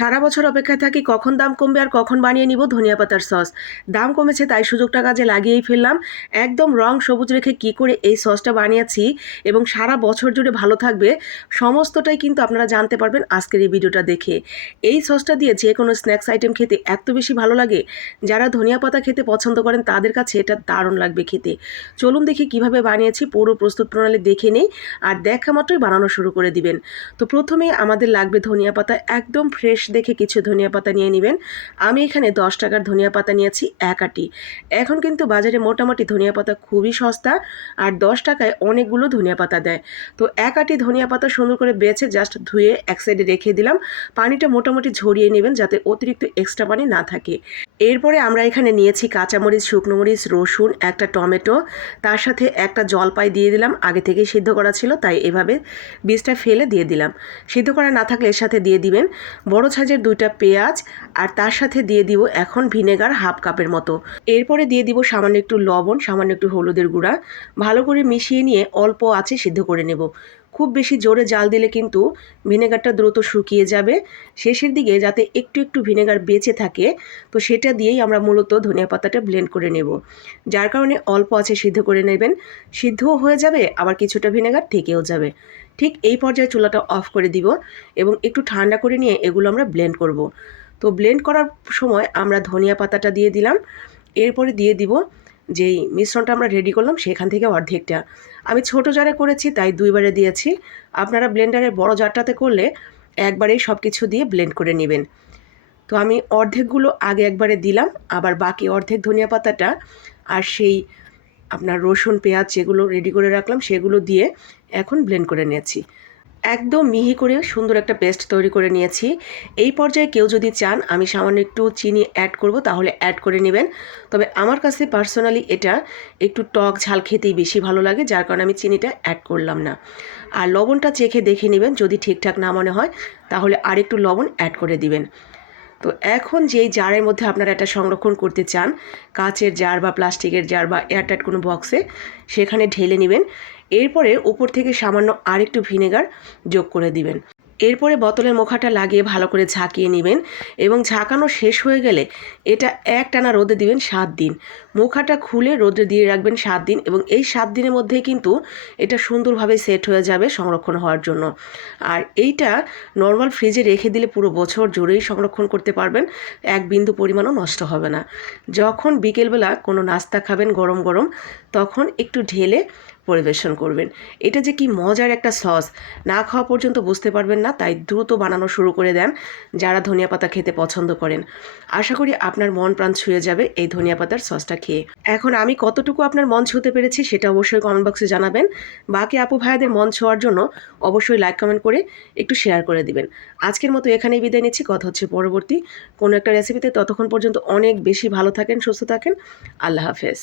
সারা বছর অপেক্ষায় থাকি কখন দাম কমবে আর কখন বানিয়ে নিব ধনিয়া পাতার সস। দাম কমেছে তাই সুযোগটা কাজে লাগিয়েই ফেললাম। একদম রং সবুজ রেখে কি করে এই সসটা বানিয়েছি এবং সারা বছর জুড়ে ভালো থাকবে, সমস্তটাই কিন্তু আপনারা জানতে পারবেন আজকের এই ভিডিওটা দেখে। এই সসটা দিয়ে যে কোনো স্ন্যাক্স আইটেম খেতে এত বেশি ভালো লাগে, যারা ধনিয়া পাতা খেতে পছন্দ করেন তাদের কাছে এটা দারুণ লাগবে খেতে। চলুন দেখি কীভাবে বানিয়েছি, পুরো প্রস্তুত প্রণালী দেখে নেই আর দেখা মাত্রই বানানো শুরু করে দিবেন। তো প্রথমেই আমাদের লাগবে ধনিয়া পাতা একদম ফ্রেশ দেখে কিছু ধনিয়া পাতা নিয়ে নেবেন। আমি এখানে দশ টাকার ধনিয়া পাতা নিয়েছি, এক আটি। এখন কিন্তু বাজারে মোটামুটি ধনিয়া পাতা খুবই সস্তা আর দশ টাকায় অনেকগুলো ধনিয়া পাতা দেয়। তো এক আটি ধনিয়া পাতা সুন্দর করে বেছে জাস্ট ধুয়ে এক সাইডে রেখে দিলাম। পানিটা মোটামুটি ঝরিয়ে নেবেন যাতে অতিরিক্ত এক্সট্রা পানি না থাকে। এরপরে আমরা এখানে নিয়েছি কাঁচামরিচ, শুকনো মরিচ, রসুন, একটা টমেটো। তার সাথে একটা জলপাই দিয়ে দিলাম। আগে থেকেই সিদ্ধ করা ছিল, তাই এভাবে বীজটা ফেলে দিয়ে দিলাম। সিদ্ধ করা না থাকলে এর সাথে দিয়ে দিবেন। বড় সাইজের দুইটা পেঁয়াজ আর তার সাথে দিয়ে দিব এখন ভিনেগার হাফ কাপের মতো। এরপরে দিয়ে দিব সামান্য একটু লবণ, সামান্য একটু হলুদের গুঁড়া। ভালো করে মিশিয়ে নিয়ে অল্প আছে সিদ্ধ করে নেব। খুব বেশি জোরে জাল দিলে কিন্তু ভিনেগারটা দ্রুত শুকিয়ে যাবে। শেষের দিকে যাতে একটু একটু ভিনেগার বেঁচে থাকে, তো সেটা দিয়েই আমরা মূলত ধনিয়া পাতাটা ব্লেন্ড করে নেব। যার কারণে অল্প আছে সিদ্ধ করে নেবেন। সিদ্ধও হয়ে যাবে, আবার কিছুটা ভিনেগার থেকেও যাবে। ঠিক এই পর্যায়ে চুলাটা অফ করে দিব এবং একটু ঠান্ডা করে নিয়ে এগুলো আমরা ব্লেন্ড করব। তো ব্লেন্ড করার সময় আমরা ধনিয়া পাতাটা দিয়ে দিলাম। এরপরে দিয়ে দিব যেই মিশ্রণটা আমরা রেডি করলাম সেখান থেকে অর্ধেকটা। আমি ছোট জারে করেছি, তাই দুইবারে দিয়েছি। আপনারা ব্লেন্ডারের বড় জারটাতে করলে একবারেই সব কিছু দিয়ে ব্লেন্ড করে নেবেন। তো আমি অর্ধেকগুলো আগে একবারে দিলাম, আবার বাকি অর্ধেক ধনিয়া পাতাটা আর সেই আপনার রসুন, পেঁয়াজ যেগুলো রেডি করে রাখলাম সেগুলো দিয়ে এখন ব্লেন্ড করে নিয়েছি। একদম মিহি করে সুন্দর একটা পেস্ট তৈরি করে নিয়েছি। এই পর্যায়ে কেউ যদি চান, আমি সামান্য একটু চিনি অ্যাড করব, তাহলে অ্যাড করে নেবেন। তবে আমার কাছে পার্সোনালি এটা একটু টক ঝাল খেতেই বেশি ভালো লাগে, যার কারণে আমি চিনিটা অ্যাড করলাম না। আর লবণটা চেখে দেখে নেবেন, যদি ঠিকঠাক না মনে হয়, তাহলে আরেকটু লবণ অ্যাড করে দিবেন। তো এখন যেই জারের মধ্যে আপনারা এটা সংরক্ষণ করতে চান, কাচের জার বা প্লাস্টিকের জার বা এয়ারটাইট কোনো বক্সে, সেখানে ঢেলে নেবেন। এরপরে ওপর থেকে সামান্য আরেকটু ভিনেগার যোগ করে দিবেন। এরপরে বোতলের মুখাটা লাগিয়ে ভালো করে ঝাঁকিয়ে নেবেন এবং ঝাঁকানো শেষ হয়ে গেলে এটা এক টানা রোদে দিবেন সাত দিন। মুখাটা খুলে রোদে দিয়ে রাখবেন সাত দিন এবং এই সাত দিনের মধ্যেই কিন্তু এটা সুন্দরভাবে সেট হয়ে যাবে সংরক্ষণ হওয়ার জন্য। আর এইটা নর্মাল ফ্রিজে রেখে দিলে পুরো বছর জুড়েই সংরক্ষণ করতে পারবেন, এক বিন্দু পরিমাণও নষ্ট হবে না। যখন বিকেলবেলা কোনো নাস্তা খাবেন গরম গরম, তখন একটু ঢেলে পরিবেশন করবেন। এটা যে কি মজার একটা সস, না খাওয়া পর্যন্ত বুঝতে পারবেন না, তাই দ্রুত বানানো শুরু করে দেন যারা ধনিয়া পাতা খেতে পছন্দ করেন। আশা করি আপনার মন প্রাণ ছুঁয়ে যাবে এই ধনিয়া পাতার সসটা খেয়ে। এখন আমি কতটুকু আপনার মন ছুঁতে পেরেছি সেটা অবশ্যই কমেন্ট বক্সে জানাবেন। বাকি আপু ভাইয়াদের মন ছোঁয়ার জন্য অবশ্যই লাইক কমেন্ট করে একটু শেয়ার করে দিবেন। আজকের মতো এখানেই বিদায় নিচ্ছি। কথা হচ্ছে পরবর্তী কোনো একটা রেসিপিতে ততক্ষণ পর্যন্ত অনেক বেশি ভালো থাকেন, সুস্থ থাকেন। আল্লাহ হাফেজ।